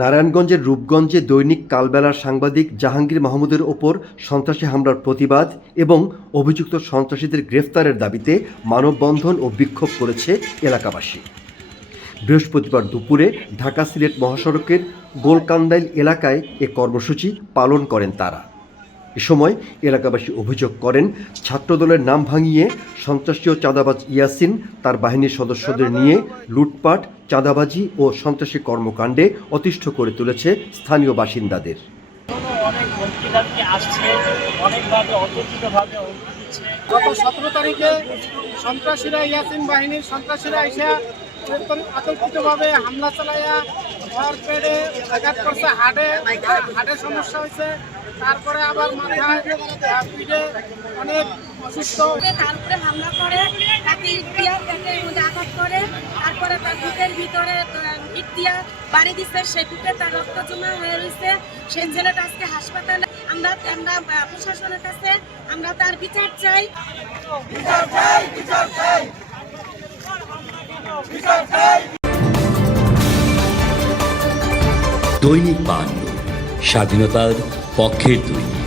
নারায়ণগঞ্জের রূপগঞ্জে দৈনিক কালবেলার সাংবাদিক জাহাঙ্গীর মাহমুদের ওপর সন্ত্রাসী হামলার প্রতিবাদ এবং অভিযুক্ত সন্ত্রাসীদের গ্রেফতারের দাবিতে মানববন্ধন ও বিক্ষোভ করেছে এলাকাবাসী। বৃহস্পতিবার দুপুরে ঢাকা সিলেট মহাসড়কের গোলকান্দাইল এলাকায় এ কর্মসূচি পালন করেন তারা। এ সময় এলাকাবাসী অভিযোগ করেন ছাত্রদলের নাম ভাঙিয়ে সন্ত্রাসী ও চাঁদাবাজ ইয়াসিন তার বাহিনীর সদস্যদের নিয়ে লুটপাট চাঁদাবাজি ও সন্ত্রাসী কর্মকাণ্ডে অতিষ্ঠ করে তুলেছে স্থানীয় বাসিন্দাদের। অনেক হুমকি আসছে অনেকভাবে অতর্কিতভাবে হুমকি দিচ্ছে। গত সতেরো তারিখে সন্ত্রাসীরা ইয়াসিন বাহিনীর সন্ত্রাসীরা এসে আতঙ্কিতভাবে হামলা চালাইয়া ঘর পেড়ে আঘাত করছে হাড়ে হাড়ের সমস্যা হয়েছে। তারপরে আবার মাথায় পিঠে অনেক অসুস্থ। করে তার উপরে হামলা করে তাকে ইট দিয়া আঘাত করে। তারপরে তার বুকের ভিতরে দিয়া বাড়ি দিচ্ছে সে বুকে তার রক্ত জমা হয়ে রয়েছে। সেই ছেলেটা আজকে হাসপাতালে। আমরা আমরা প্রশাসনের কাছে আমরা তার বিচার চাই। দৈনিক বান্ন স্বাধীনতার পক্ষের দৈনিক।